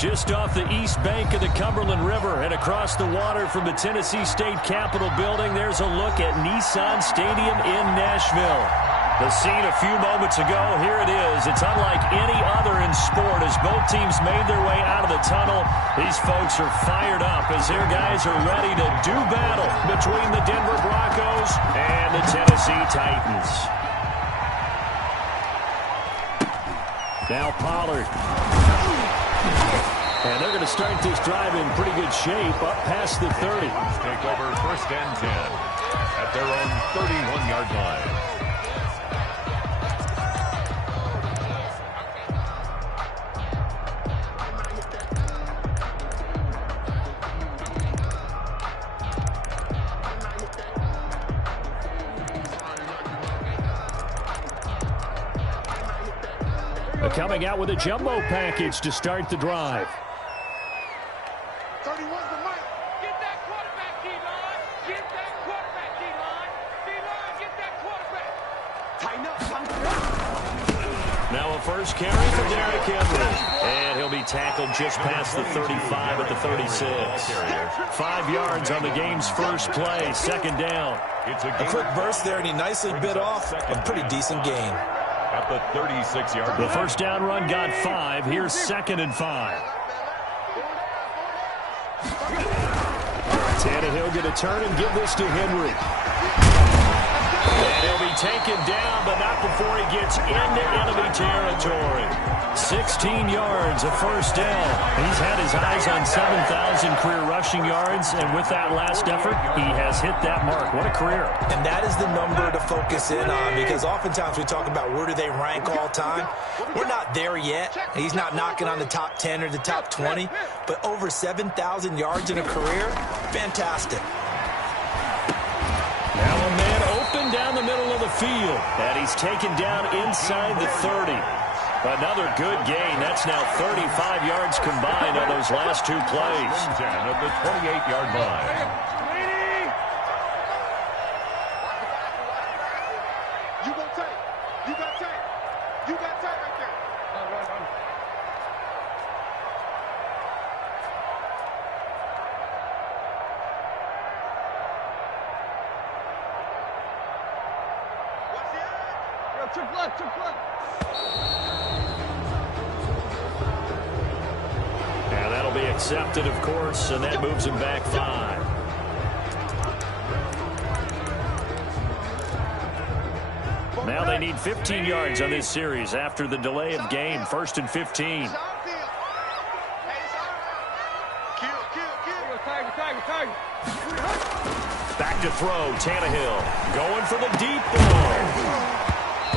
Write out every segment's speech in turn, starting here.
Just off the east bank of the Cumberland River and across the water from the Tennessee State Capitol building, there's a look at Nissan Stadium in Nashville. The scene a few moments ago, here it is. It's unlike any other in sport as both teams made their way out of the tunnel. These folks are fired up as their guys are ready to do battle between the Denver Broncos and the Tennessee Titans. Now Pollard. And they're going to start this drive in pretty good shape up past the 30. Take over 1st and 10 at their own 31-yard line. Coming out with a jumbo package to start the drive. 31's the mic. Get that quarterback, D-line. Get that quarterback, D-line. D-line, get that quarterback. Tighten up. Now a first carry for Derrick Henry. And he'll be tackled just past the 35 at the 36. 5 yards on the game's first play. 2nd down. A quick burst there, and he nicely bit off a pretty decent gain. At the 36-yard line. The first down run got 5. Here's 2nd and 5. Tannehill going to turn and give this to Henry. And he'll be taken down, but not before he gets into enemy territory. 16 yards, a first down. He's had his eyes on 7,000 career rushing yards, and with that last effort, he has hit that mark. What a career. And that is the number to focus in on, because oftentimes we talk about where do they rank all time. We're not there yet. He's not knocking on the top 10 or the top 20, but over 7,000 yards in a career, fantastic. Now a man open down the middle of the field, and he's taken down inside the 30. Another good gain. That's now 35 yards combined on those last 2 plays. 10 at the 28-yard line. You got tape. You got tape. You got tape right there. What's the Yo, trick left, trick left. And that'll be accepted, of course, and that moves him back 5. Now they need 15 yards on this series after the delay of game. 1st and 15. Back to throw, Tannehill going for the deep ball.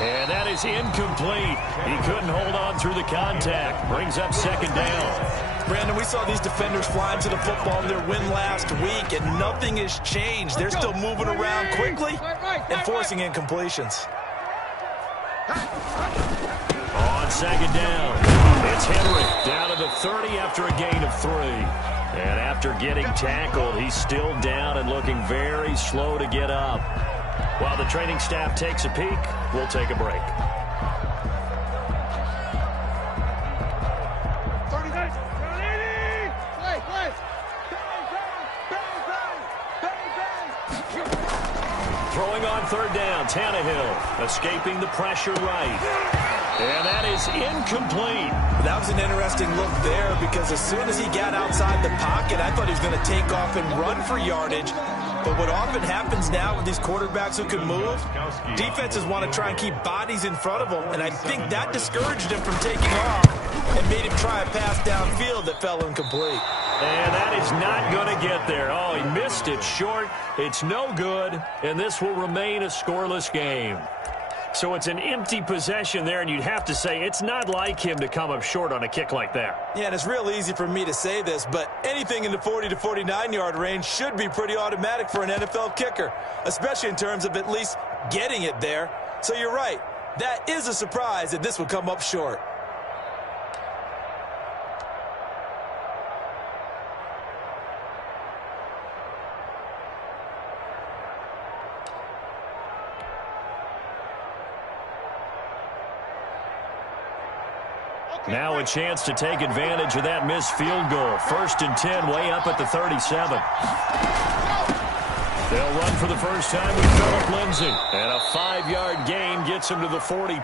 And that is incomplete. He couldn't hold on through the contact. Brings up 2nd down. Brandon, we saw these defenders fly into the football in their win last week, and nothing has changed. They're still moving around quickly and forcing incompletions. On 2nd down, it's Henry down to the 30 after a gain of 3. And after getting tackled, he's still down and looking very slow to get up. While the training staff takes a peek, we'll take a break. Throwing on 3rd down, Tannehill escaping the pressure right. And that is incomplete. That was an interesting look there, because as soon as he got outside the pocket, I thought he was going to take off and run for yardage. But what often happens now with these quarterbacks who can move, defenses want to try and keep bodies in front of them, and I think that discouraged him from taking off and made him try a pass downfield that fell incomplete. And that is not going to get there. Oh, he missed it short. It's no good, and this will remain a scoreless game. So it's an empty possession there, and you'd have to say it's not like him to come up short on a kick like that. Yeah, and it's real easy for me to say this, but anything in the 40 to 49-yard range should be pretty automatic for an NFL kicker, especially in terms of at least getting it there. So you're right. That is a surprise that this would come up short. Now a chance to take advantage of that missed field goal. 1st and 10, way up at the 37. They'll run for the first time with Philip Lindsay. And a 5-yard gain gets him to the 42.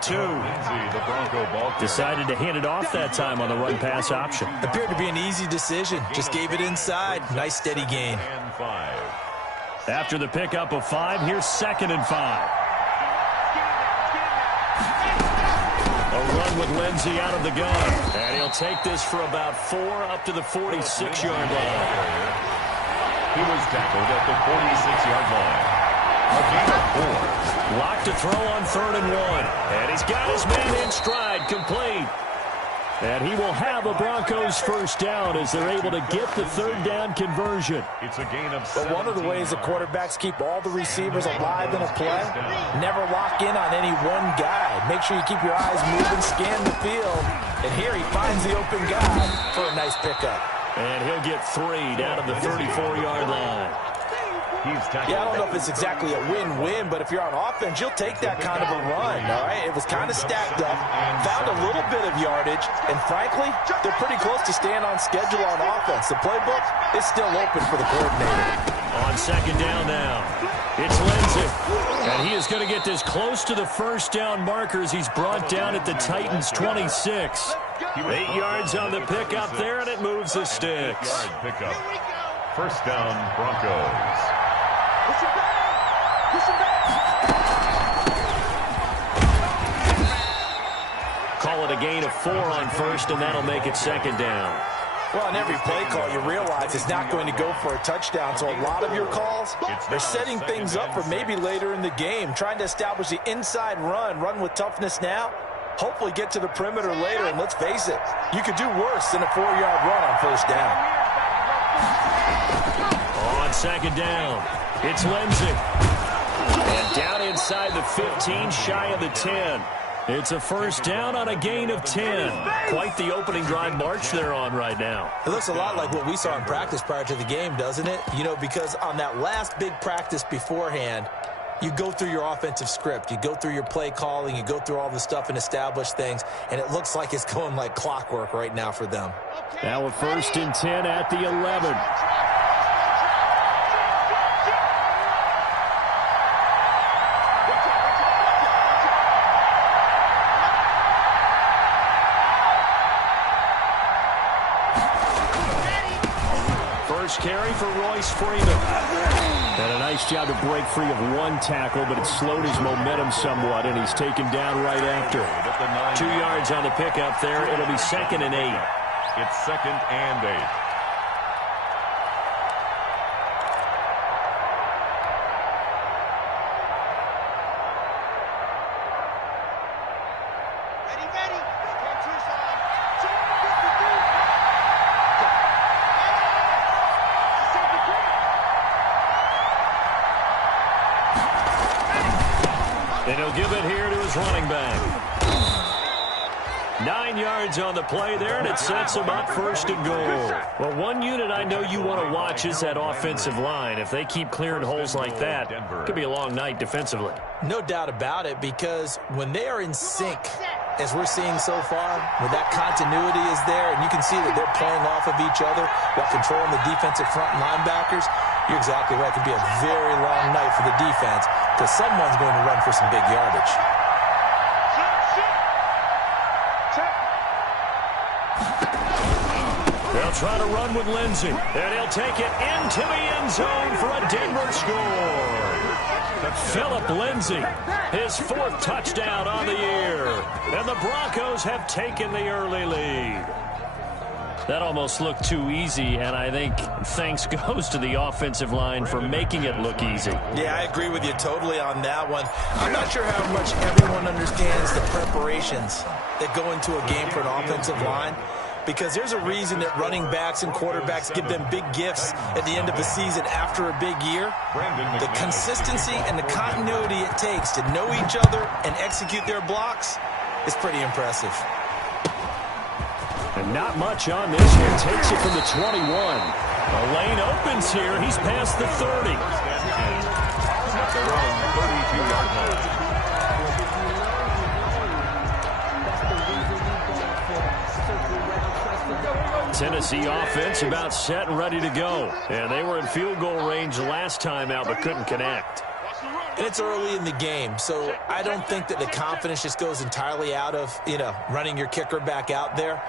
Decided to hand it off that time on the run-pass option. Appeared to be an easy decision. Just gave it inside. Nice steady gain. After the pickup of 5, here's 2nd and 5. A run with Lindsay out of the gun. And he'll take this for about 4 up to the 46-yard line. He was tackled at the 46-yard line. A gain of 4. Locked to throw on 3rd and 1. And he's got his man in stride, complete. And he will have a Broncos first down as they're able to get the 3rd down conversion. It's a gain of 17. But one of the ways the quarterbacks keep all the receivers alive in a play, never lock in on any one guy. Make sure you keep your eyes moving, scan the field. And here he finds the open guy for a nice pickup. And he'll get 3 down to the 34-yard line. Yeah, I don't know if it's exactly a win-win, but if you're on offense, you'll take that kind of a run, all right? It was kind of stacked up, found a little bit of yardage, and frankly, they're pretty close to staying on schedule on offense. The playbook is still open for the coordinator. On 2nd down now, it's Lindsay. And he is going to get this close to the first down markers. He's brought down at the Titans' 26. 8 yards on the pickup there, and it moves the sticks. Pickup. First down, Broncos. Call it a gain of 4 on 1st, and that'll make it 2nd down. Well, on every play call, you realize it's not going to go for a touchdown, so a lot of your calls are setting things up for maybe later in the game, trying to establish the inside run with toughness now, hopefully get to the perimeter later, and let's face it, you could do worse than a 4-yard run on 1st down. On 2nd down, it's Lindsay. And down inside the 15, shy of the 10. It's a first down on a gain of 10. Quite the opening drive march they're on right now. It looks a lot like what we saw in practice prior to the game, doesn't it? You know, because on that last big practice beforehand, you go through your offensive script. You go through your play calling. You go through all the stuff and establish things. And it looks like it's going like clockwork right now for them. Now a 1st and 10 at the 11. Carry for Royce Freeman. And a nice job to break free of 1 tackle, but it slowed his momentum somewhat, and he's taken down right after. 2 yards on the pickup there. It'll be 2nd and 8. It's 2nd and 8. And he'll give it here to his running back. 9 yards on the play there, and it sets him up 1st and goal. Well, one unit I know you want to watch is that offensive line. If they keep clearing holes like that, it could be a long night defensively. No doubt about it, because when they are in sync, as we're seeing so far, when that continuity is there, and you can see that they're playing off of each other while controlling the defensive front linebackers, you're exactly right. It could be a very long night for the defense because someone's going to run for some big yardage. They'll try to run with Lindsay, and he'll take it into the end zone for a Denver score. Philip Lindsay, his 4th touchdown on the year, and the Broncos have taken the early lead. That almost looked too easy, and I think thanks goes to the offensive line for making it look easy. Yeah, I agree with you totally on that one. I'm not sure how much everyone understands the preparations that go into a game for an offensive line, because there's a reason that running backs and quarterbacks give them big gifts at the end of the season after a big year. The consistency and the continuity it takes to know each other and execute their blocks is pretty impressive. And not much on this one. Takes it from the 21. The lane opens here. He's past the 30. At their own 32-yard line. Tennessee offense about set and ready to go. And they were in field goal range last time out but couldn't connect. And it's early in the game, so I don't think that the confidence just goes entirely out of, running your kicker back out there.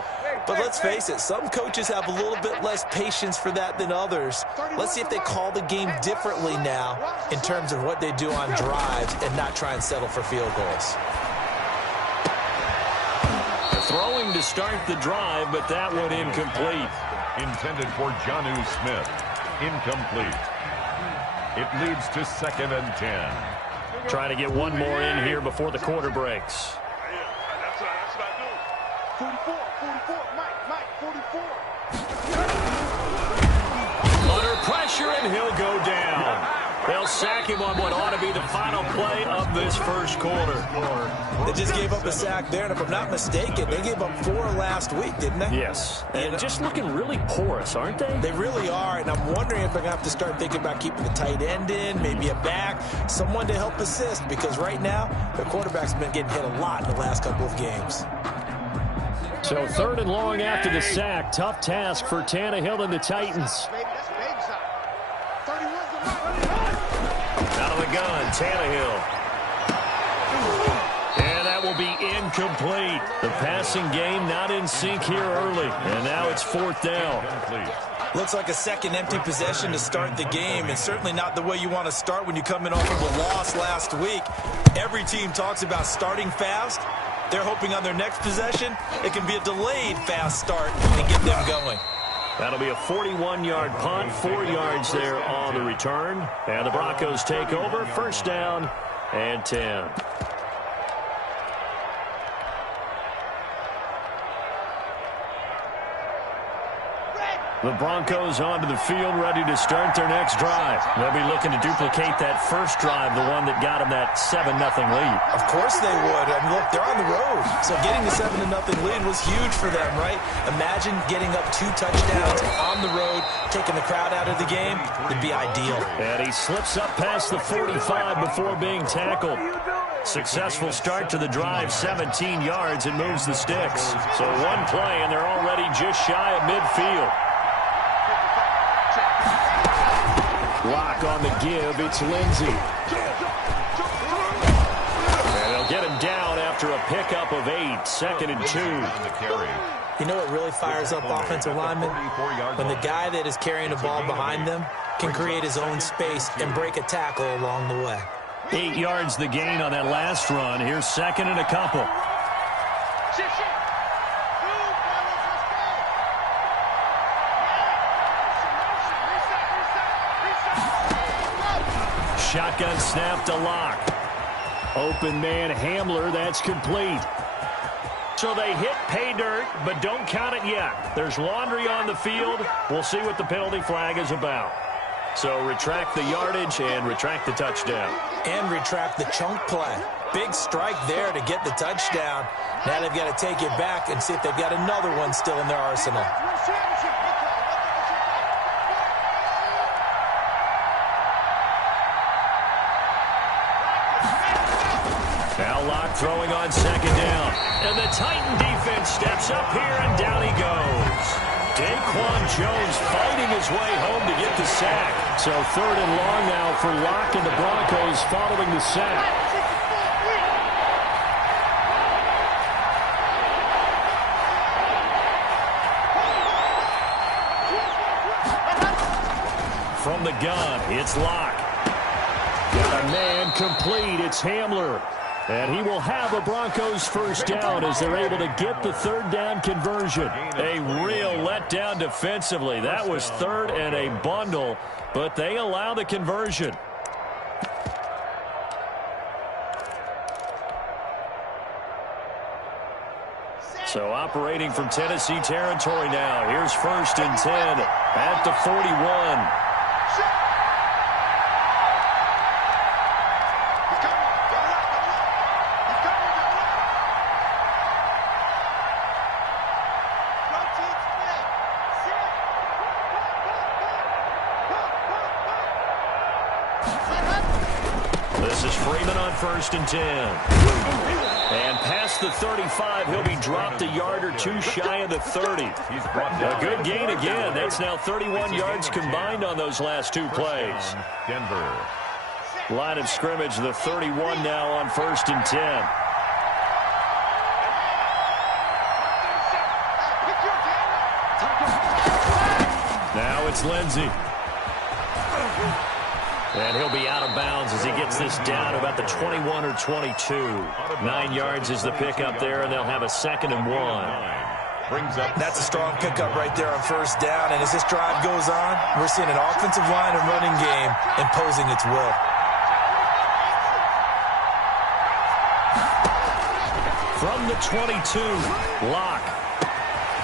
But let's face it, some coaches have a little bit less patience for that than others. Let's see if they call the game differently now in terms of what they do on drives and not try and settle for field goals. Throwing to start the drive, but that one incomplete. Intended for Jonnu Smith. Incomplete. It leads to 2nd and 10. Trying to get one more in here before the quarter breaks. That's what I do. 44, Mike, 44. Under pressure, and he'll go down. They'll sack him on what ought to be the final play of this first quarter. They just gave up a sack there, and if I'm not mistaken, they gave up 4 last week, didn't they? Yes, and just looking really porous, aren't they? They really are, and I'm wondering if they're going to have to start thinking about keeping the tight end in, maybe a back, someone to help assist, because right now, their quarterback's been getting hit a lot in the last couple of games. So 3rd and long after the sack. Tough task for Tannehill and the Titans. Out of the gun, Tannehill. And that will be incomplete. The passing game not in sync here early. And now it's 4th down. Looks like a second empty possession to start the game, and certainly not the way you want to start when you come in off of a loss last week. Every team talks about starting fast. They're hoping on their next possession, it can be a delayed fast start and get them going. That'll be a 41-yard punt, 4 yards there on the return. And the Broncos take over, 1st down and 10. The Broncos onto the field, ready to start their next drive. They'll be looking to duplicate that first drive, the one that got them that 7-0 lead. Of course they would. I mean, look, they're on the road. So getting the 7-0 lead was huge for them, right? Imagine getting up 2 touchdowns on the road, taking the crowd out of the game. It'd be ideal. And he slips up past the 45 before being tackled. Successful start to the drive, 17 yards, and moves the sticks. So one play, and they're already just shy of midfield. Lock on the give, it's Lindsey. And they'll get him down after a pickup of 8, 2nd and 2. You know what really fires up offensive linemen? When the guy that is carrying the ball behind them can create his own space and break a tackle along the way. 8 yards the gain on that last run. Here's 2nd and a couple. Shotgun snap to Lock. Open man Hamler, that's complete. So they hit pay dirt, but don't count it yet. There's laundry on the field. We'll see what the penalty flag is about. So retract the yardage and retract the touchdown. And retract the chunk play. Big strike there to get the touchdown. Now they've got to take it back and see if they've got another one still in their arsenal. Now Lock throwing on 2nd down. And the Titan defense steps up here, and down he goes. Daquan Jones fighting his way home to get the sack. So 3rd and long now for Lock and the Broncos following the sack. From the gun, it's Lock. Got a man complete. It's Hamler. And he will have a Broncos 1st down as they're able to get the 3rd down conversion. A real letdown defensively. That was 3rd and a bundle, but they allow the conversion. So operating from Tennessee territory now. Here's 1st and 10 at the 41. This is Freeman on 1st and 10. And past the 35, he'll be dropped a yard or two shy of the 30. A good gain again. That's now 31 yards combined on those last two plays. Denver. Line of scrimmage, the 31 now on 1st and 10. Now it's Lindsey. And he'll be out of bounds as he gets this down about the 21 or 22. 9 yards is the pickup there, and they'll have a 2nd and 1. That's a strong pickup right there on 1st down. And as this drive goes on, we're seeing an offensive line and running game imposing its will. From the 22, Locke.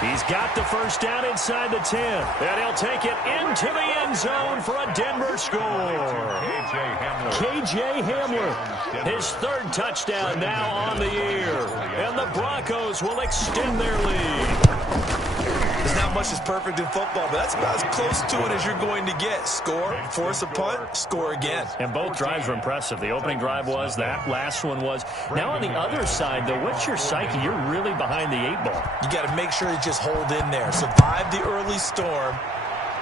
He's got the 1st down inside the 10. And he'll take it into the end zone for a Denver score. K.J. Hamler, his 3rd touchdown now on the year. And the Broncos will extend their lead. There's not much that's perfect in football, but that's about as close to it as you're going to get. Score, force a punt, score again. And both drives were impressive. The opening drive was, that last one was. Now on the other side, though, what's your psyche? You're really behind the 8 ball. You got to make sure you just hold in there. Survive the early storm,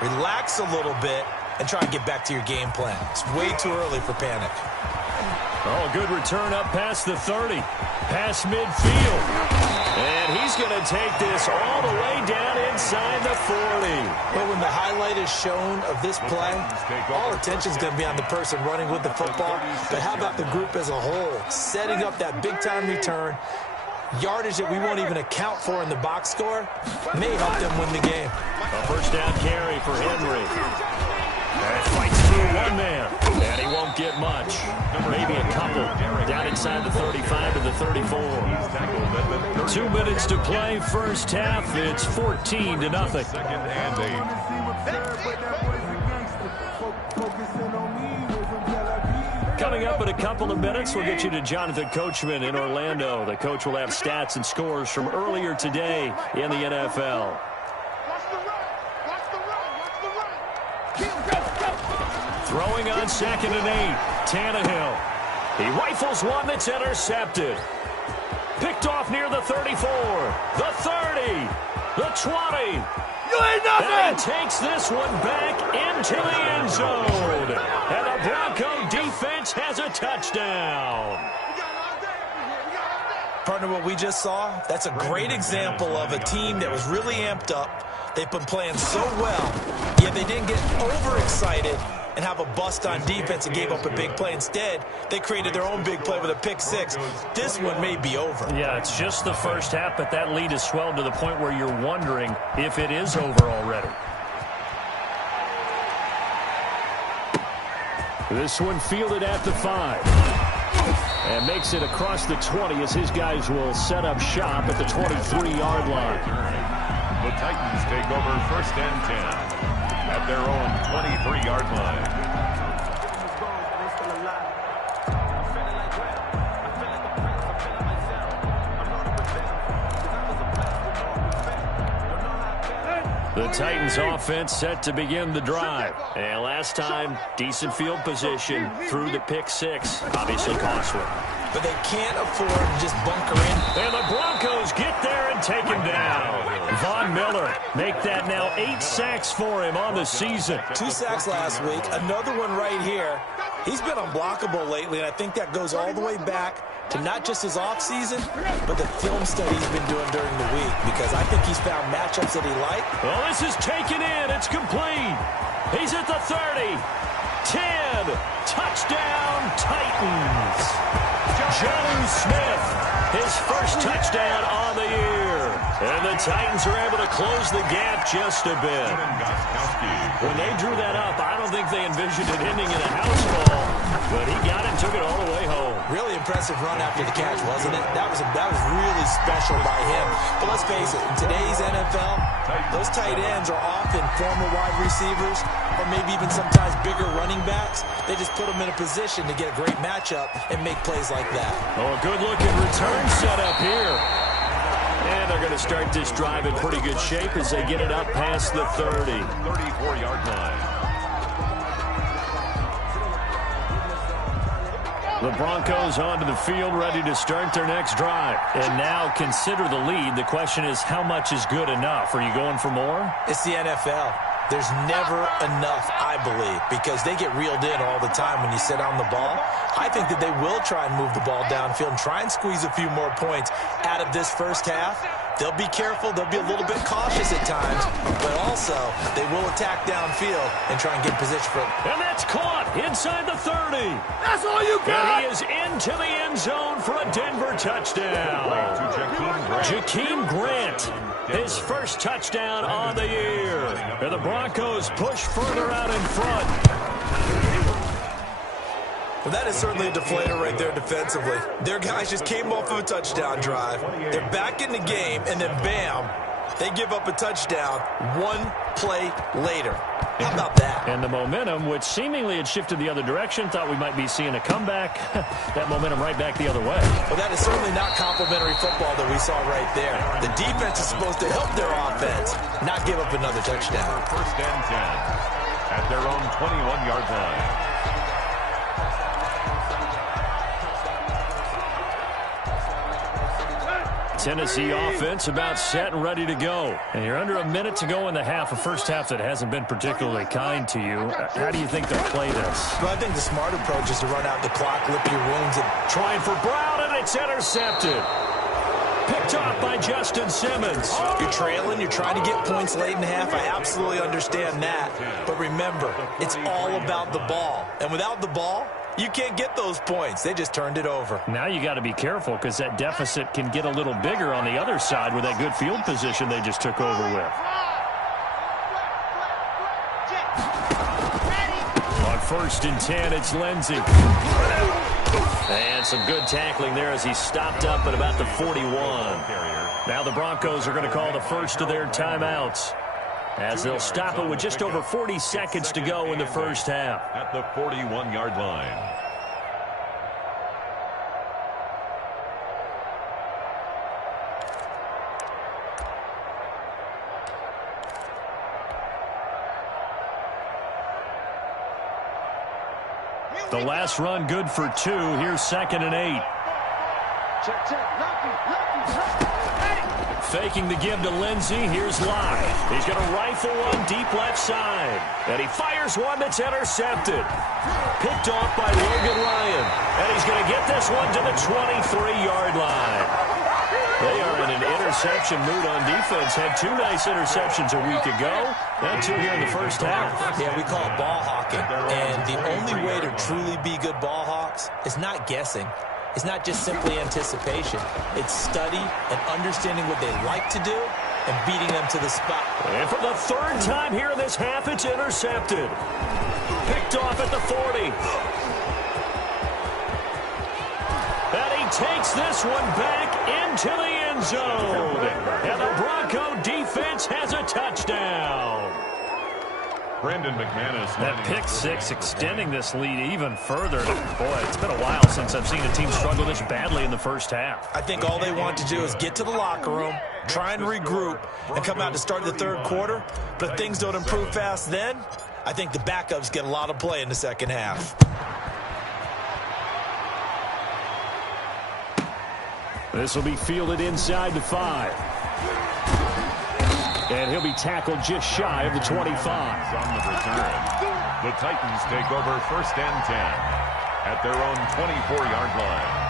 relax a little bit, and try and get back to your game plan. It's way too early for panic. Oh, good return up past the 30. Past midfield. And he's going to take this all the way down inside the 40. But when the highlight is shown of this play, all attention is going to be on the person running with the football. But how about the group as a whole? Setting up that big-time return, yardage that we won't even account for in the box score, may help them win the game. A 1st down carry for Henry. And fights through one man. And he won't get much. Maybe a couple. Down inside the 35 to the 34. 2 minutes to play, 1st half. It's 14-0. 2nd and 8. Coming up in a couple of minutes, we'll get you to Jonathan Coachman in Orlando. The coach will have stats and scores from earlier today in the NFL. Throwing on 2nd and 8. Tannehill. He rifles one that's intercepted. Picked off near the 34. The 30. The 20. You ain't nothing! And he takes this one back into the end zone. And the Bronco defense has a touchdown. Partner, what we just saw, that's a great example of a team that was really amped up. They've been playing so well, yet they didn't get overexcited and have a bust on defense and gave up a big play. Instead, they created their own big play with a pick 6. This one may be over. Yeah, it's just the 1st half, but that lead has swelled to the point where you're wondering if it is over already. This one fielded at the 5. And makes it across the 20 as his guys will set up shop at the 23-yard line. The Titans take over 1st and 10 at their own 23-yard line. The Titans offense set to begin the drive. And last time, decent field position through the pick 6. Obviously costly. But they can't afford to just bunker in. And the Broncos get there and take him down. Von Miller make that now 8 sacks for him on the season. 2 sacks last week, another one right here. He's been unblockable lately, and I think that goes all the way back to not just his offseason, but the film study he's been doing during the week, because I think he's found matchups that he likes. Well, this is taken in. It's complete. He's at the 30. 10. Touchdown, Titans. Jonnu Smith, his 1st touchdown on the year. And the Titans are able to close the gap just a bit. When they drew that up, I don't think they envisioned it ending in a house ball, but he got it and took it all the way home. Really impressive run after the catch, wasn't it? That was really special by him. But let's face it, in today's NFL, those tight ends are often former wide receivers or maybe even sometimes bigger running backs. They just put them in a position to get a great matchup and make plays like that. Oh, a good-looking return set up here. And they're going to start this drive in pretty good shape as they get it up past the 30. 34-yard line. The Broncos onto the field, ready to start their next drive. And now consider the lead. The question is, how much is good enough? Are you going for more? It's the NFL. There's never enough, I believe, because they get reeled in all the time when you sit on the ball. I think that they will try and move the ball downfield and try and squeeze a few more points out of this first half. They'll be careful. They'll be a little bit cautious at times, but also they will attack downfield and try and get in position for it. And that's caught inside the 30. That's all you got. And he is into the end zone for a Denver touchdown. Jakeem Grant, his first touchdown on the year. And the Broncos push further out in front. Well, that is certainly a deflator right there defensively. Their guys just came off of a touchdown drive. They're back in the game, and then bam, they give up a touchdown one play later. How about that? And the momentum, which seemingly had shifted the other direction, thought we might be seeing a comeback. That momentum right back the other way. Well, that is certainly not complimentary football that we saw right there. The defense is supposed to help their offense, not give up another touchdown. First and 10 at their own 21-yard line. Tennessee offense about set and ready to go. And you're under a minute to go in the half, a first half that hasn't been particularly kind to you. How do you think they'll play this? Well, I think the smart approach is to run out the clock, lip your wounds, and trying for Brown, and it's intercepted. Picked off by Justin Simmons. You're trailing. You're trying to get points late in the half. I absolutely understand that. But remember, it's all about the ball. And without the ball, you can't get those points. They just turned it over. Now you got to be careful because that deficit can get a little bigger on the other side with that good field position they just took over with. On first and 10, it's Lindsey. And some good tackling there as he stopped up at about the 41. Now the Broncos are going to call the first of their timeouts, as they'll stop it with just over 40 seconds to go in the first half. At the 41-yard line. The last run good for 2. Here's 2nd and 8. Faking the give to Lindsey. Here's Live. He's going to rifle one deep left side. And he fires one that's intercepted. Picked off by Logan Ryan. And he's going to get this one to the 23-yard line. They are in an interception mood on defense. Had 2 nice interceptions a week ago. And 2 here in the first half. Yeah, we call it ball hawking. And the only way to truly be good ball hawks is not guessing. It's not just simply anticipation. It's study and understanding what they like to do and beating them to the spot. And for the 3rd time here in this half, it's intercepted. Picked off at the 40. And he takes this one back into the end zone. And the Bronco defense has a touchdown. Brandon McManus. That pick 6 extending this lead even further. Boy, it's been a while since I've seen a team struggle this badly in the first half. I think all they want to do is get to the locker room, try and regroup, and come out to start the 3rd quarter. But if things don't improve fast then, I think the backups get a lot of play in the second half. This will be fielded inside the 5. And he'll be tackled just shy of the 25. On the return, the Titans take over first and 10 at their own 24-yard line.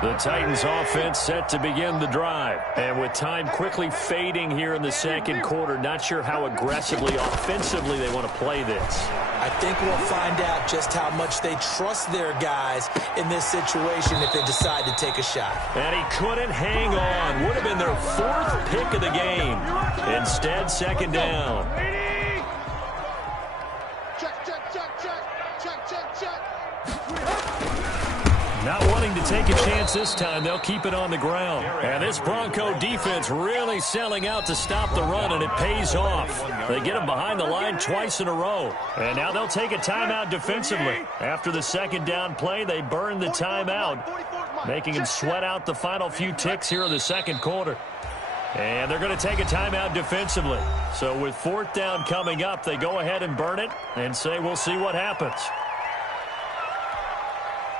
The Titans offense set to begin the drive. And with time quickly fading here in the second quarter, not sure how aggressively, offensively they want to play this. I think we'll find out just how much they trust their guys in this situation if they decide to take a shot. And he couldn't hang on. Would have been their 4th pick of the game. Instead, 2nd down. Not wanting to take a chance this time, they'll keep it on the ground. And this Bronco defense really selling out to stop the run, and it pays off. They get him behind the line twice in a row. And now they'll take a timeout defensively. After the 2nd down play, they burn the timeout, making him sweat out the final few ticks here in the 2nd quarter. And they're going to take a timeout defensively. So with 4th down coming up, they go ahead and burn it and say we'll see what happens.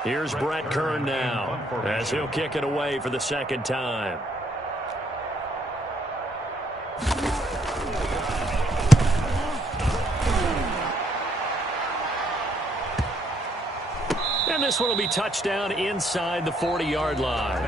Here's Brett Kern now as he'll kick it away for the 2nd time. And this one will be touchdown inside the 40-yard line.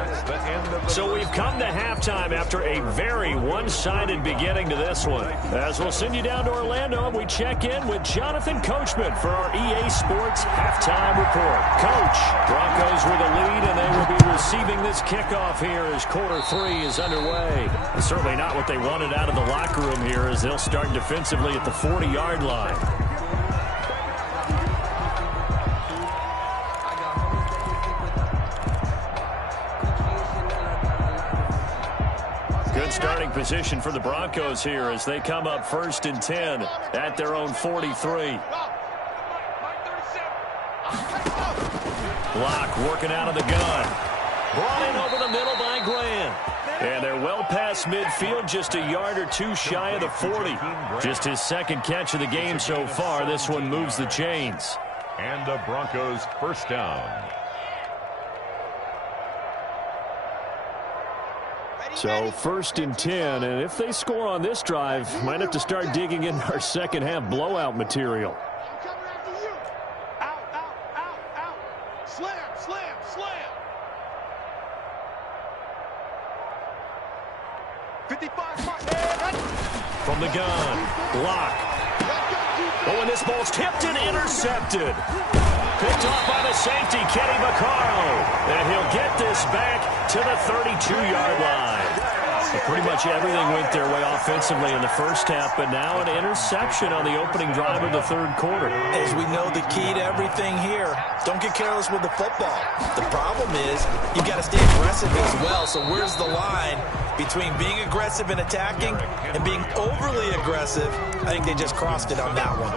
So we've come to halftime after a very one-sided beginning to this one. As we'll send you down to Orlando, we check in with Jonathan Coachman for our EA Sports Halftime Report. Coach, Broncos with a lead, and they will be receiving this kickoff here as quarter 3 is underway. And certainly not what they wanted out of the locker room here as they'll start defensively at the 40-yard line. Good starting position for the Broncos here as they come up 1st and 10 at their own 43. Block working out of the gun. Brought in over the middle by Grant. And they're well past midfield, just a yard or 2 shy of the 40. Just his 2nd catch of the game so far. This one moves the chains. And the Broncos 1st down. So 1st and 10, and if they score on this drive, might have to start digging in our 2nd half blowout material. I'm coming after you. Out. Slam. From the gun, block. Oh, and this ball's tipped and intercepted. Picked off by the safety, Kenny Vaccaro. And he'll get this back to the 32-yard line. Pretty much everything went their way offensively in the 1st half, but now an interception on the opening drive of the 3rd quarter. As we know, the key to everything here, don't get careless with the football. The problem is you've got to stay aggressive as well. So where's the line between being aggressive and attacking and being overly aggressive? I think they just crossed it on that one.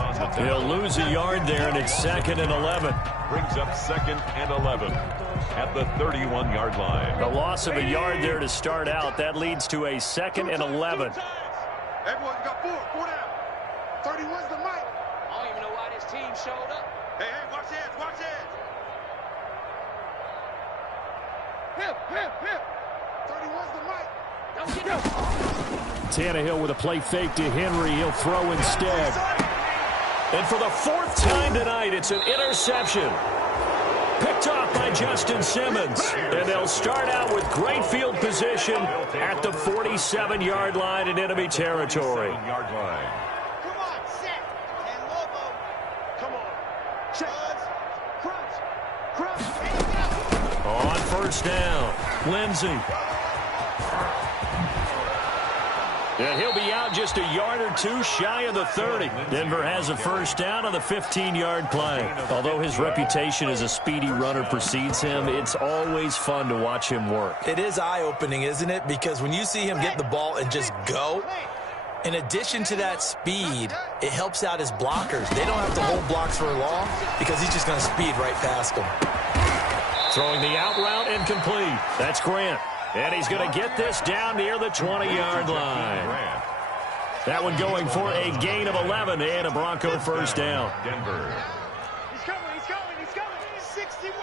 He'll lose a yard there, and it's 2nd and 11. Brings up 2nd and 11 at the 31-yard line. The loss of a yard there to start out. That leads to a 2nd and 11. Everyone's got 4 down. 31's the mic. I don't even know why this team showed up. Hey, watch heads. Hip. 31's the mic. Don't get up. Tannehill with a play fake to Henry. He'll throw instead. And for the 4th time tonight, it's an interception. Picked off by Justin Simmons. And they'll start out with great field position at the 47-yard line in enemy territory. Yard line. Come on, set. And Lobo. Come on. Check. Crunch. On 1st down, Lindsey. And he'll be out just a yard or 2 shy of the 30. Denver has a 1st down on the 15-yard play. Although his reputation as a speedy runner precedes him, it's always fun to watch him work. It is eye-opening, isn't it? Because when you see him get the ball and just go, in addition to that speed, it helps out his blockers. They don't have to hold blocks for long because he's just going to speed right past them. Throwing the out route incomplete. That's Grant. And he's going to get this down near the 20-yard line. That one going for a gain of 11 and a Bronco 1st down. Denver. He's coming. 61.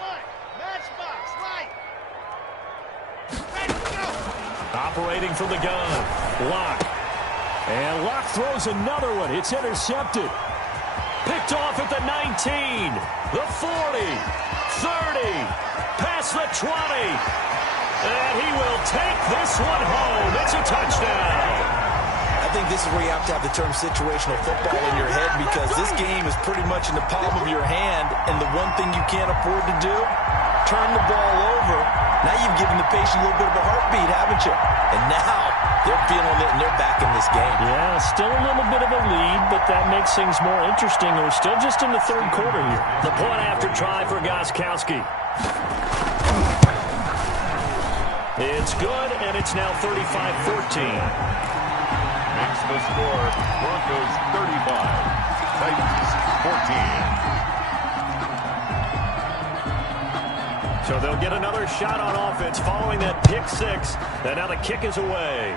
Matchbox, right. Ready to go. Operating from the gun. Locke. And Locke throws another one. It's intercepted. Picked off at the 19. The 40. 30. Past the 20. And he will take this one home. It's a touchdown. I think this is where you have to have the term situational football in your head because this game is pretty much in the palm of your hand, and the one thing you can't afford to do, turn the ball over. Now you've given the patient a little bit of a heartbeat, haven't you? And now they're feeling it, and they're back in this game. Yeah, still a little bit of a lead, but that makes things more interesting. We're still just in the 3rd quarter here. The point after try for Gostkowski. It's good, and it's now 35-14. Makes the score Broncos 35, Titans 14. So they'll get another shot on offense following that pick 6. And now the kick is away.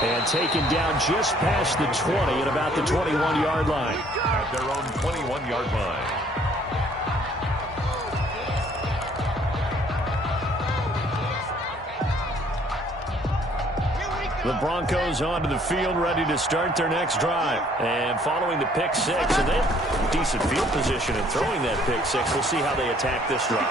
And taken down just past the 20 at about the 21-yard line. At their own 21-yard line. The Broncos onto the field, ready to start their next drive. And following the pick six, and they have decent field position in throwing that pick six. We'll see how they attack this drive.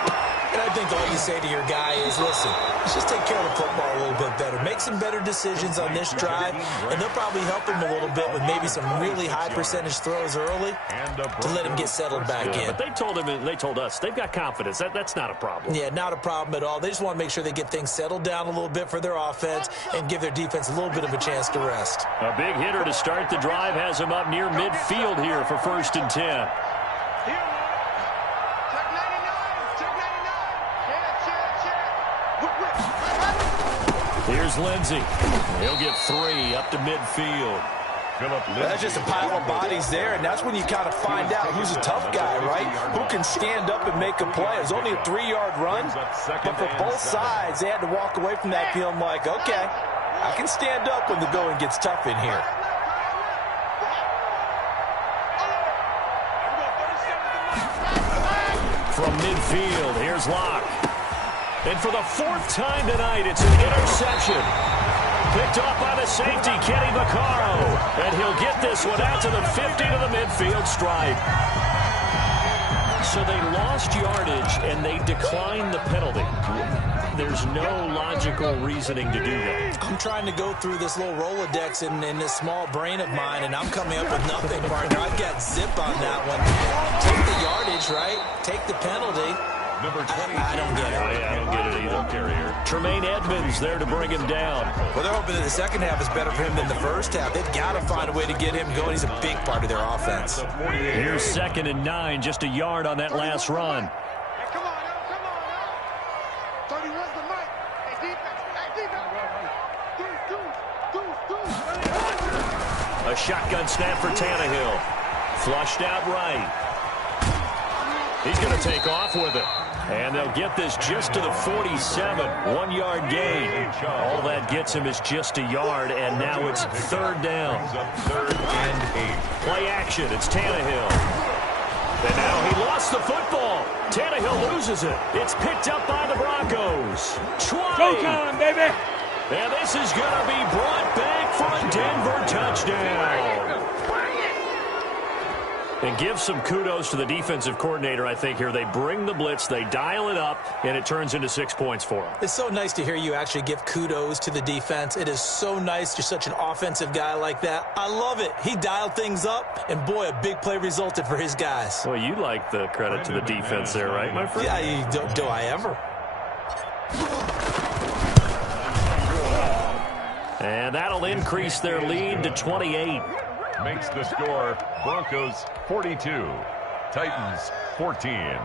And I think all you say to your guy is, listen, let's just take care of the football a little bit better. Make some better decisions on this drive, and they'll probably help him a little bit with maybe some really high percentage throws early to let him get settled back in. But they told us they've got confidence. That's not a problem. Yeah, not a problem at all. They just want to make sure they get things settled down a little bit for their offense and give their defense a little bit of a chance to rest. A big hitter to start the drive has him up near midfield here for 1st and 10. Here's Lindsey. He'll get 3 up to midfield. That's just a pile of bodies there, and that's when you kind of find out who's a tough guy, right? Who can stand up and make a play. It was only a 3-yard run, but for both sides, they had to walk away from that feeling like, okay, I can stand up when the going gets tough in here. From midfield, here's Locke. And for the 4th time tonight, it's an interception. Picked off by the safety, Kenny Vaccaro. And he'll get this one out to the 50 to the midfield stripe. So they lost yardage, and they declined the penalty. There's no logical reasoning to do that. I'm trying to go through this little Rolodex in this small brain of mine, and I'm coming up with nothing, partner. I've got zip on that one. Take the yardage, right? Take the penalty. Number 22. I don't get it. I don't get it either. Carrier. Tremaine Edmonds there to bring him down. Well, they're hoping that the second half is better for him than the first half. They've got to find a way to get him going. He's a big part of their offense. Here's 2nd and 9, just a yard on that last run. Hey, come on, now. 31's the mic. Hey, defense. A shotgun snap for Tannehill. Flushed out right. He's going to take off with it. And they'll get this just to the 47. 1-yard gain. All that gets him is just a yard, and now it's 3rd down. 3rd and 8. Play action. It's Tannehill. And now he lost the football. Tannehill loses it. It's picked up by the Broncos. 20. Go time, baby. And this is going to be brought back for a Denver touchdown. And give some kudos to the defensive coordinator, I think, here. They bring the blitz, they dial it up, and it turns into 6 points for them. It's so nice to hear you actually give kudos to the defense. It is so nice. You're such an offensive guy like that. I love it. He dialed things up, and boy, a big play resulted for his guys. Well, you like the credit to the defense there, right, my friend? Yeah, do I ever? And that'll increase their lead to 28. Makes the score Broncos 42, Titans 14.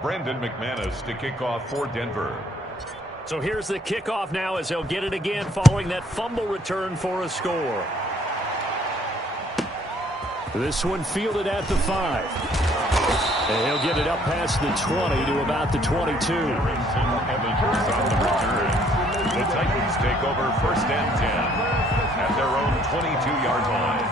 Brandon McManus to kick off for Denver. So here's the kickoff now as he'll get it again following that fumble return for a score. This one fielded at the 5. And he'll get it up past the 20 to about the 22. Harrington Evans on the return. The Titans take over 1st and 10 at their own 22-yard line.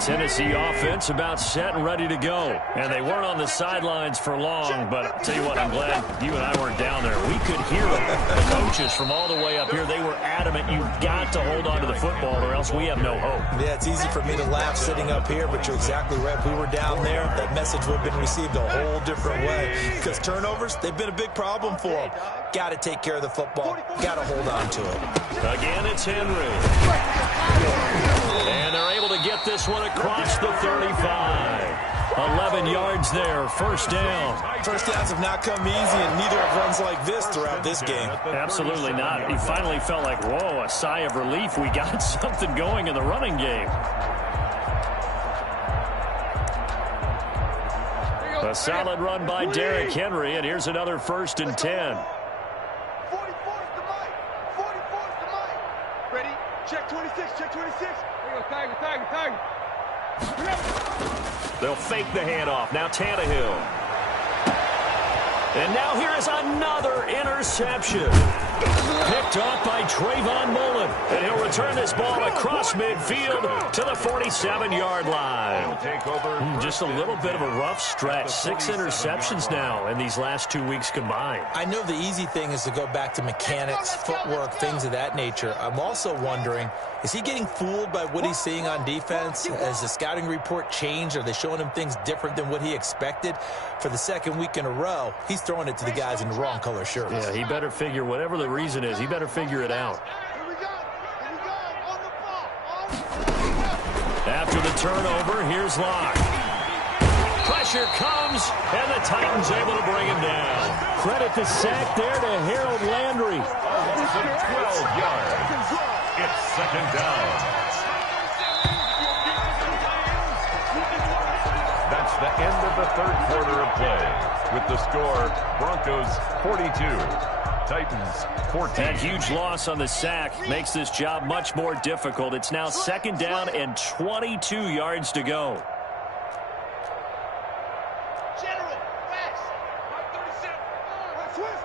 Tennessee offense about set and ready to go. And they weren't on the sidelines for long, but I'll tell you what, I'm glad you and I weren't down there. We could hear the coaches from all the way up here. They were adamant, you've got to hold on to the football or else we have no hope. Yeah, it's easy for me to laugh sitting up here, but you're exactly right. If we were down there, that message would have been received a whole different way. Because turnovers, they've been a big problem for them. Got to take care of the football. Got to hold on to it. Again, it's Henry. And they're able to get this one across the 35. 11 yards there, 1st down. First downs have not come easy, and neither have runs like this throughout this game. Absolutely not. He finally felt like, whoa, a sigh of relief. We got something going in the running game. A solid run by Derrick Henry, and here's another 1st and 10. check 26, check 26. There you go, tag. They'll fake the handoff. Now Tannehill. And now here is another interception. Picked off by Trayvon Mullen. And he'll return this ball across midfield to the 47-yard line. Just a little bit of a rough stretch. 6 interceptions now in these last 2 weeks combined. I know the easy thing is to go back to mechanics, footwork, things of that nature. I'm also wondering, is he getting fooled by what he's seeing on defense? Has the scouting report changed? Are they showing him things different than what he expected? For the second week in a row, he's throwing it to the guys in the wrong color shirts. Yeah, he better figure, whatever the reason is, he better figure it out. After the turnover, here's Locke. Pressure comes, and the Titans able to bring him down. Credit the sack there to Harold Landry. 12 yards. It's second down. That's the end of the third quarter of play. With the score, Broncos 42, Titans 14. That huge loss on the sack makes this job much more difficult. It's now second down and 22 yards to go. General, West. 37. Switch.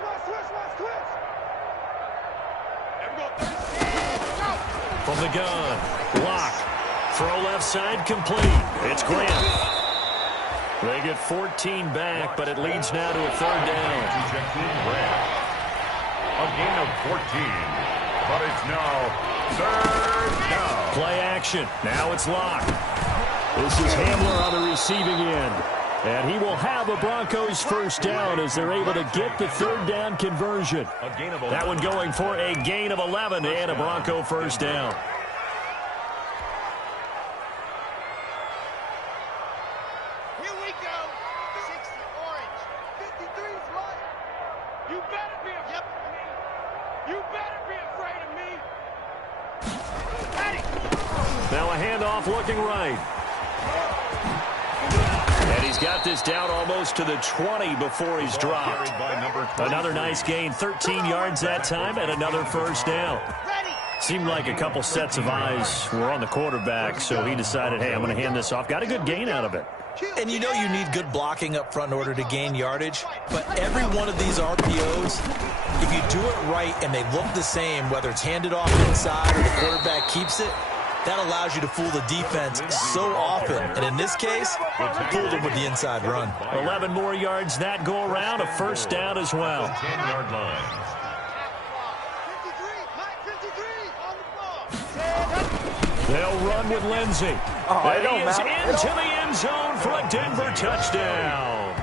There we go, 36. From the gun, Locke. Throw left side complete. It's Grant. They get 14 back, but it leads now to a third down. A gain of 14, but it's now third down. Play action. Now it's Locke. This is Hamler on the receiving end. And he will have a Broncos first down as they're able to get the third down conversion. That one going for a gain of 11 and a Bronco first down. Here we go. 60, orange. 53's right. You better be afraid of me. You better be afraid of me. Ready. Now a handoff looking right. And he's got this down almost to the 20 before he's dropped. Another nice gain, 13 yards that time, and another first down. Seemed like a couple sets of eyes were on the quarterback, so he decided, hey, I'm going to hand this off. Got a good gain out of it. And you know you need good blocking up front in order to gain yardage, but every one of these RPOs, if you do it right and they look the same, whether it's handed off inside or the quarterback keeps it, that allows you to fool the defense so often. And in this case, fooled them with the inside run. 11 more yards that go around, a first down as well. 10-yard line. 53 on the ball. They'll run with Lindsey. And he is into the end zone for a Denver touchdown.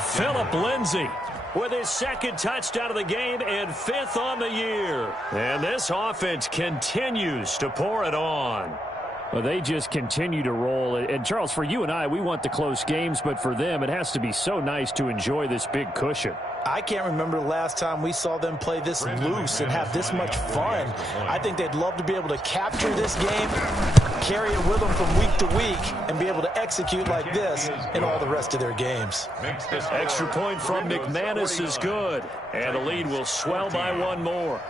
Philip Lindsey with his second touchdown of the game and 5th on the year. And this offense continues to pour it on. Well, they just continue to roll. And, Charles, for you and I, we want the close games, but for them, it has to be so nice to enjoy this big cushion. I can't remember the last time we saw them play this loose and have this much fun. I think they'd love to be able to capture this game, carry it with them from week to week, and be able to execute like this in all the rest of their games. Extra point from McManus is good, and the lead will swell by one more.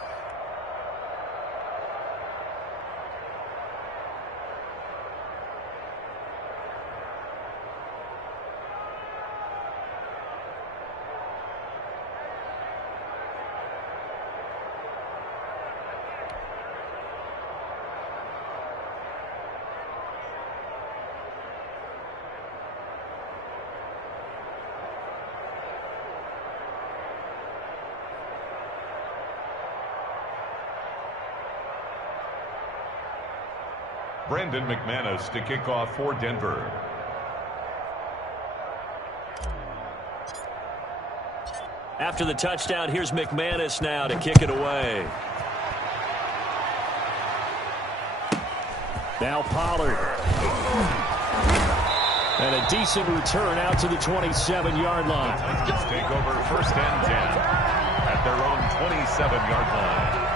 Brandon McManus to kick off for Denver. After the touchdown, here's McManus now to kick it away. Now Pollard. And a decent return out to the 27-yard line. Titans take over first and 10 at their own 27-yard line.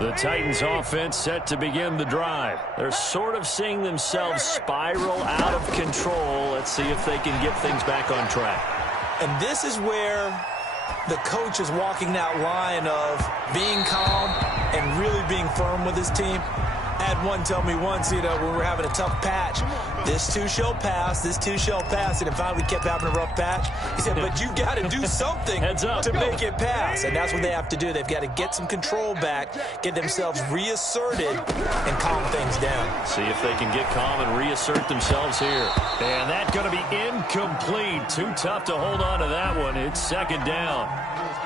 The Titans offense set to begin the drive. They're sort of seeing themselves spiral out of control. Let's see if they can get things back on track. And this is where the coach is walking that line of being calm and really being firm with his team. I had one tell me once, when we were having a tough patch, this too shall pass, this too shall pass, and then finally we kept having a rough patch. He said, but you got to do something to make it pass, and that's what they have to do. They've got to get some control back, get themselves reasserted, and calm things down. See if they can get calm and reassert themselves here. And that's going to be incomplete. Too tough to hold on to that one. It's second down.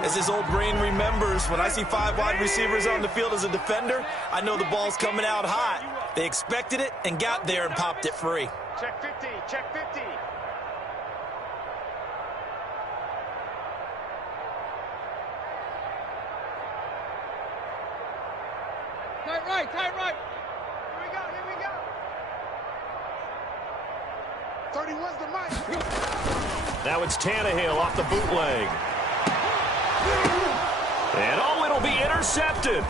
As his old brain remembers, when I see 5 wide receivers on the field as a defender, I know the ball's coming out hot. They expected it and got there and popped it free. Check 50, check 50. Tight right, tight right. Here we go, here we go. 31's the mic. Now it's Tannehill off the bootleg. And oh, it'll be intercepted.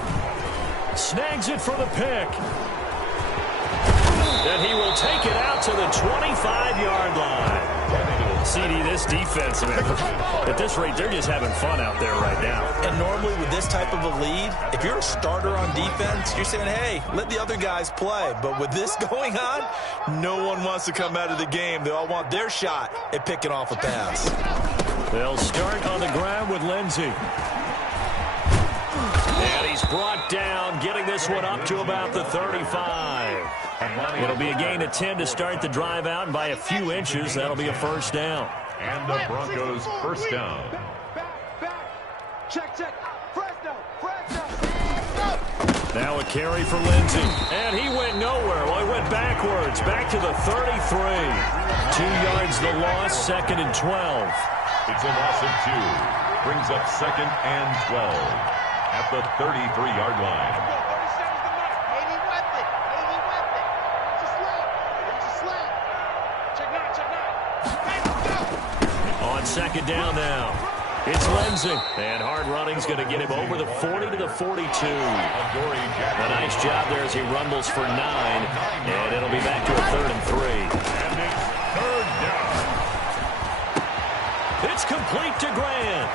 Snags it for the pick. And he will take it out to the 25-yard line. CD, this defense, at this rate, they're just having fun out there right now. And normally with this type of a lead, if you're a starter on defense, you're saying, hey, let the other guys play. But with this going on, no one wants to come out of the game. They all want their shot at picking off a pass. They'll start on the ground with Lindsey. And he's brought down, getting this one up to about the 35. It'll be a gain of 10 to start the drive out, and by a few inches, that'll be a first down. And the Broncos first down. Back. Check, check. Fresno. Now a carry for Lindsey. And he went nowhere. Well, he went backwards, back to the 33. 2 yards the loss, second and 12. It's a loss of 2. Brings up second and 12 at the 33-yard line. On second down now, it's Lindsey. And hard running's going to get him over the 40 to the 42. A nice job there as he rumbles for 9. And it'll be back to a 3rd and 3. And it's third down. It's complete to Grant.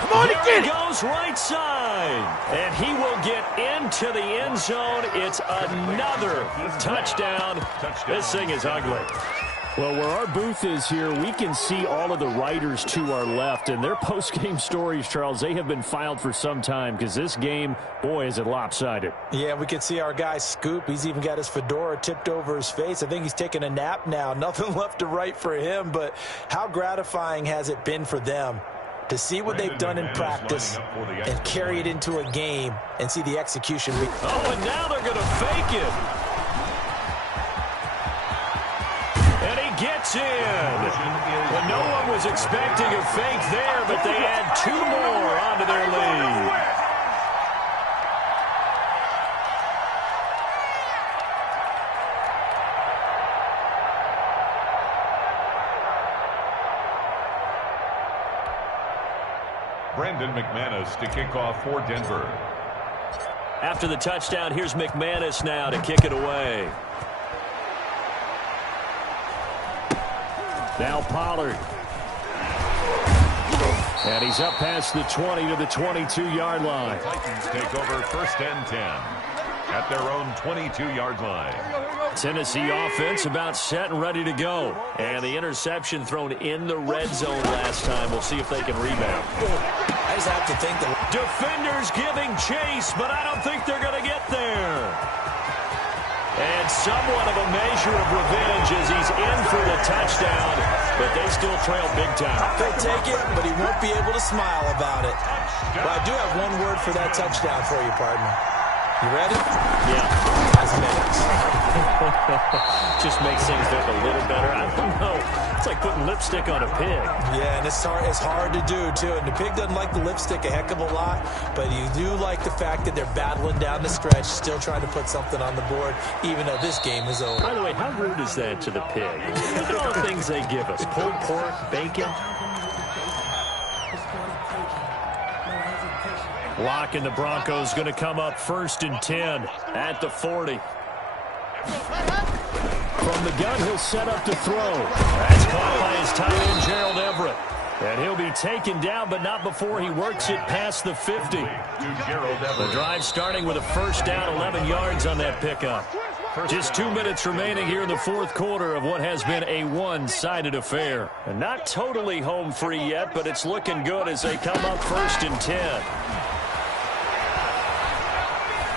Come on, there he goes right side. And he will get into the end zone. It's another touchdown. This thing is ugly. Well, where our booth is here, we can see all of the writers to our left. And their post-game stories, Charles, they have been filed for some time because this game, boy, is it lopsided. Yeah, we can see our guy Scoop. He's even got his fedora tipped over his face. I think he's taking a nap now. Nothing left to write for him, but how gratifying has it been for them to see what they've done in practice and carry it into a game and see the execution. Oh, and now they're going to fake it. And he gets in. Well, no one was expecting a fake there, but they add 2 more onto their lead. Brandon McManus to kick off for Denver. After the touchdown, here's McManus now to kick it away. Now Pollard. And he's up past the 20 to the 22-yard line. Titans take over first and 10 at their own 22-yard line. Tennessee offense about set and ready to go. And the interception thrown in the red zone last time. We'll see if they can rebound. I just have to think that defenders giving chase, but I don't think they're going to get there. And somewhat of a measure of revenge as he's in for the touchdown, but they still trail big time. he'll take it, but he won't be able to smile about it. But I do have one word for that touchdown for you, partner. You ready? Yeah. Cosmetics. Just makes things look a little better. I don't know. It's like putting lipstick on a pig. Yeah, and it's hard to do, too. And the pig doesn't like the lipstick a heck of a lot, but you do like the fact that they're battling down the stretch, still trying to put something on the board, even though this game is over. By the way, how rude is that to the pig? Look at all the things they give us. Pulled pork, bacon. Lock and the Broncos going to come up 1st and 10 at the 40. From the gun, he'll set up to throw. That's caught by his tight end, Gerald Everett. And he'll be taken down, but not before he works it past the 50. The drive starting with a 1st down, 11 yards on that pickup. Just 2 minutes remaining here in the 4th quarter of what has been a one-sided affair. And not totally home free yet, but it's looking good as they come up 1st and 10.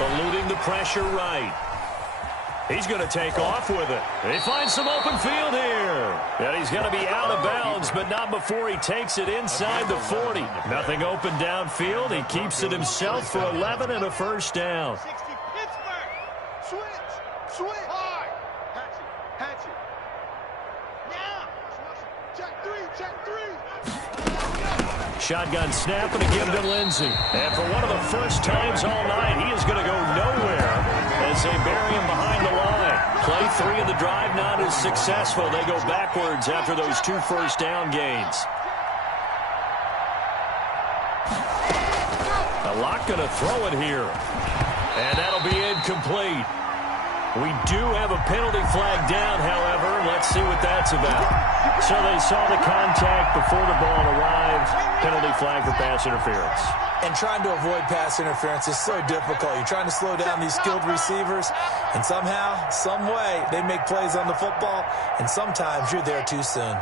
Eluding the pressure right. He's going to take off with it. He finds some open field here. And he's going to be out of bounds, but not before he takes it inside the 40. Nothing open downfield. He keeps it himself for 11 and a 1st down. Switch hard. Hatch it. Now. Check three. Shotgun snap and a give to Lindsey. And for one of the first times all night, he is going to go nowhere as they bury him behind the line. Play 3 of the drive not as successful. They go backwards after those 2 first down gains. A Lock going to throw it here. And that'll be incomplete. We do have a penalty flag down, however. Let's see what that's about. So they saw the contact before the ball arrived. Penalty flag for pass interference. And trying to avoid pass interference is so difficult. You're trying to slow down these skilled receivers, and somehow, some way, they make plays on the football, and sometimes you're there too soon.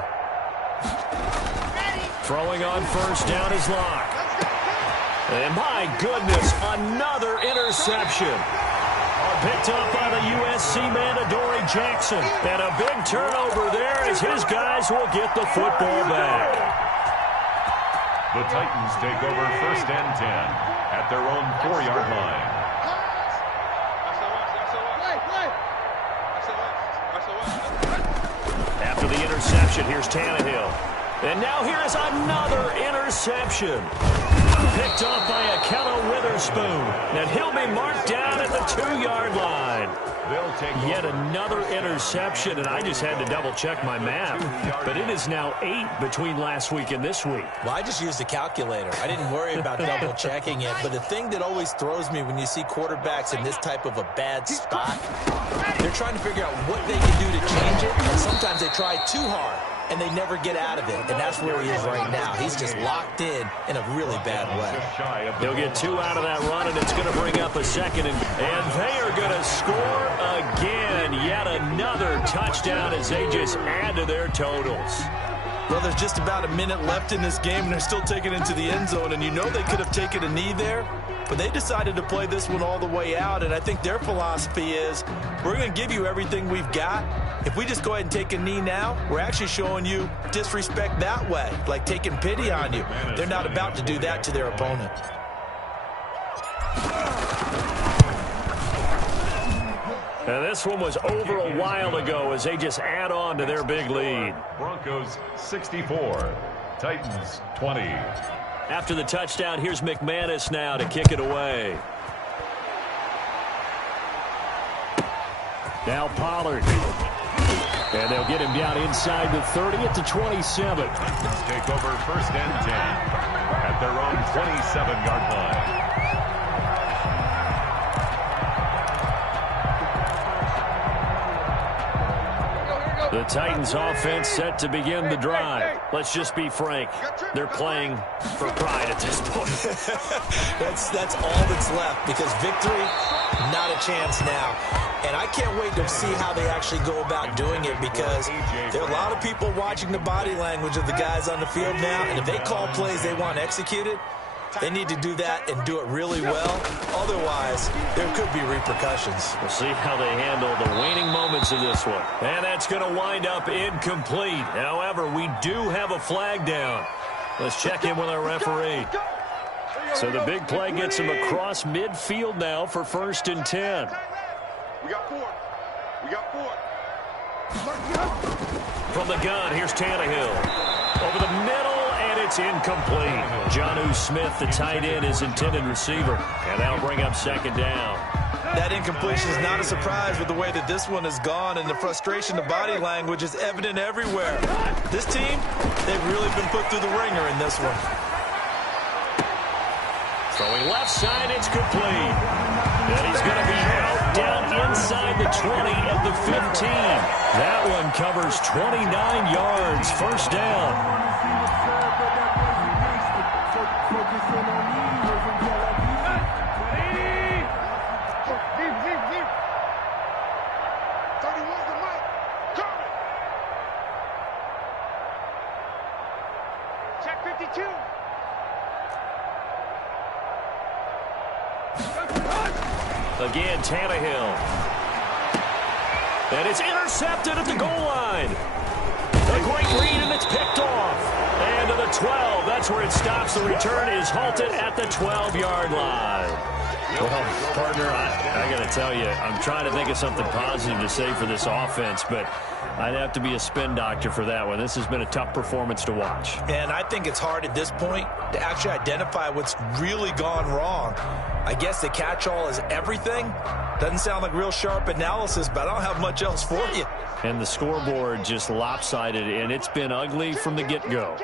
Throwing on 1st down is Lock. And my goodness, another interception. Picked up by the USC man, Adoree Jackson. And a big turnover there as his guys will get the football back. The Titans take over 1st and 10 at their own 4-yard line. After the interception, here's Tannehill. And now here is another interception. Picked up by Akello Witherspoon. And he'll be marked down at the 2-yard line. Yet another interception, and I just had to double-check my math. But it is now 8 between last week and this week. Well, I just used a calculator. I didn't worry about double-checking it. But the thing that always throws me when you see quarterbacks in this type of a bad spot, they're trying to figure out what they can do to change it. And sometimes they try too hard, and they never get out of it. And that's where he is right now. He's just locked in a really bad way. He'll get 2 out of that run, and it's going to bring up a 2nd. And they are going to score again. Yet another touchdown as they just add to their totals. Well, there's just about a minute left in this game, and they're still taking it into the end zone. And you know they could have taken a knee there, but they decided to play this one all the way out. And I think their philosophy is, we're going to give you everything we've got. If we just go ahead and take a knee now, we're actually showing you disrespect that way, like taking pity on you. They're not about to do that to their opponent. And this one was over a while ago as they just add on to their big lead. Broncos 64, Titans 20. After the touchdown, here's McManus now to kick it away. Now Pollard. And they'll get him down inside the 30 at the 27. Titans take over 1st and 10 at their own 27-yard line. The Titans offense set to begin the drive. Let's just be frank. They're playing for pride at this point. That's all that's left, because victory, not a chance now. And I can't wait to see how they actually go about doing it, because there are a lot of people watching the body language of the guys on the field now, and if they call plays they want executed, they need to do that and do it really well. Otherwise, there could be repercussions. We'll see how they handle the waning moments of this one. And that's going to wind up incomplete. However, we do have a flag down. Let's check in with our referee. So the big play gets him across midfield now for 1st and 10. We got 4. From the gun, here's Tannehill. Over the middle, and it's incomplete. Jonnu Smith, the tight end, is intended receiver. And that'll bring up 2nd down. That incompletion is not a surprise with the way that this one has gone, and the frustration, the body language is evident everywhere. This team, they've really been put through the ringer in this one. Throwing left side, it's complete. And he's going to be out down inside the 20 at the 15. That one covers 29 yards, first down. Check 52. Again, Tannehill. And it's intercepted at the goal line. A great read, and it's picked off. And to the 12. That's where it stops. The return is halted at the 12-yard line. Well, partner, I got to tell you, I'm trying to think of something positive to say for this offense, but I'd have to be a spin doctor for that one. This has been a tough performance to watch. And I think it's hard at this point to actually identify what's really gone wrong. I guess the catch-all is everything. Doesn't sound like real sharp analysis, but I don't have much else for you. And the scoreboard just lopsided, and it's been ugly from the get-go.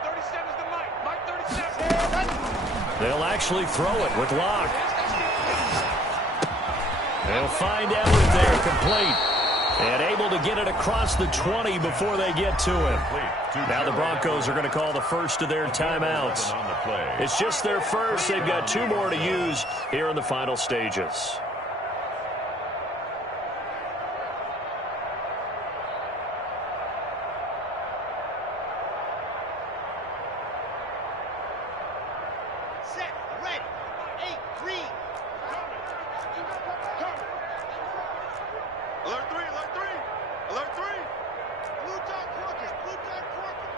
37's the Mike. Mike 37. They'll actually throw it with Locke. They'll find out if they're complete. And able to get it across the 20 before they get to him. Now the Broncos are going to call the first of their timeouts. It's just their first. They've got 2 more to use here in the final stages. Set, red, 8, green. Alert 3, alert 3, alert 3. Blue dog Corkers, blue dog Corkers.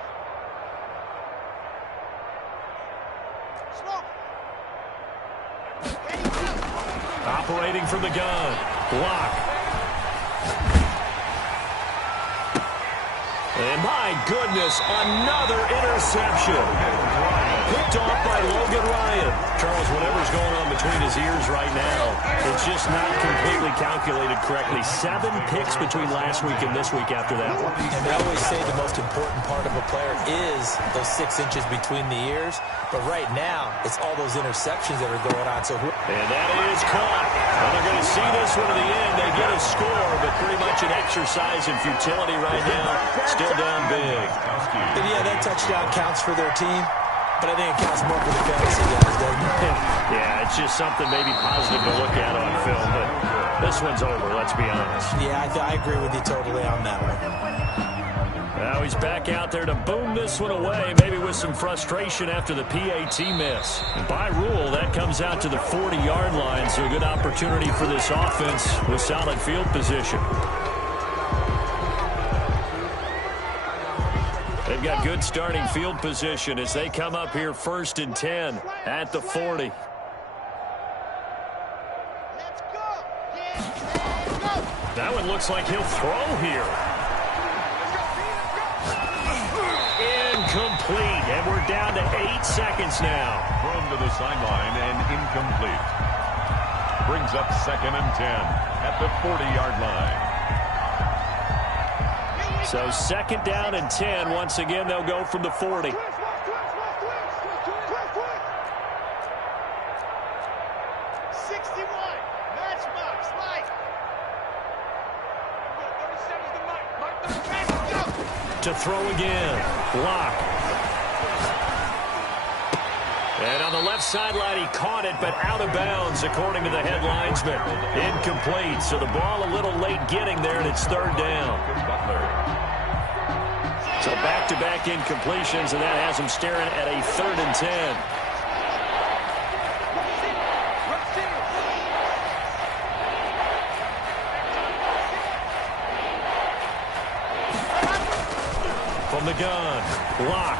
Smoke. Ready, go. Operating from the gun. Block. And my goodness, another interception. Picked off by Logan Ryan. Charles, whatever's going on between his ears right now, it's just not completely calculated correctly. 7 picks between last week and this week after that one. And they always say the most important part of a player is those 6 inches between the ears. But right now, it's all those interceptions that are going on. And that is caught. Well, they're going to see this one to the end. They get a score, but pretty much an exercise in futility right now. Still down big. And yeah, that touchdown counts for their team. But I think it counts more for the fantasy guys, doesn't it? Yeah, it's just something maybe positive to look at on film, but this one's over, let's be honest. Yeah, I agree with you totally on that one. Now he's back out there to boom this one away, maybe with some frustration after the PAT miss. And by rule, that comes out to the 40-yard line, so a good opportunity for this offense with solid field position. They've got good starting field position as they come up here 1st and 10 at the 40. Let's go. Let's go. That one looks like he'll throw here. Incomplete, and we're down to 8 seconds now. Thrown to the sideline and incomplete. Brings up 2nd and 10 at the 40-yard line. So 2nd down and 10. Once again, they'll go from the 40. 61. Matchbox, Mike. 37's the Mike. Mike 37, go. To throw again. Block. And on the left sideline, he caught it, but out of bounds, according to the head linesman. Incomplete. So the ball a little late getting there, and it's 3rd down. So back-to-back incompletions, and that has him staring at a 3rd and 10. From the gun, block.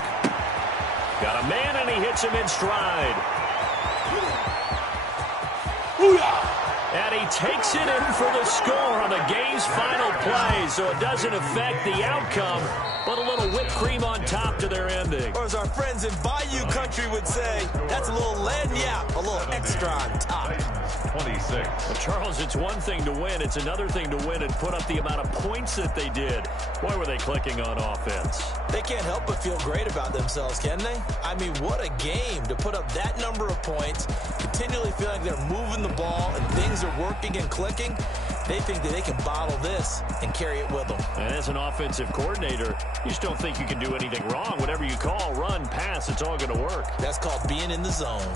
Got a man, and he hits him in stride. And he takes it in for the score on the game's final play, so it doesn't affect the outcome, but a little whipped cream on top to their ending. Or as our friends in Bayou Country would say, that's a little lagniappe, a little extra on top. 26. Well, Charles, it's one thing to win. It's another thing to win and put up the amount of points that they did. Boy, were they clicking on offense. They can't help but feel great about themselves, can they? I mean, what a game to put up that number of points, continually feel like they're moving the ball and things are working and clicking. They think that they can bottle this and carry it with them. And as an offensive coordinator, you just don't think you can do anything wrong. Whatever you call, run, pass, it's all going to work. That's called being in the zone.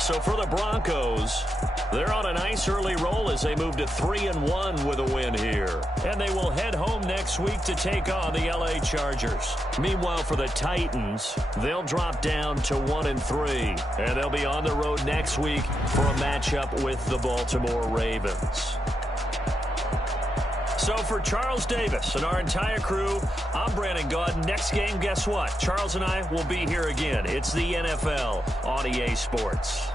So for the Broncos, they're on a nice early roll as they move to 3-1 with a win here. And they will head home next week to take on the LA Chargers. Meanwhile, for the Titans, they'll drop down to 1-3. And they'll be on the road next week for a matchup with the Baltimore Ravens. So for Charles Davis and our entire crew, I'm Brandon Gaudin. Next game, guess what? Charles and I will be here again. It's the NFL on EA Sports.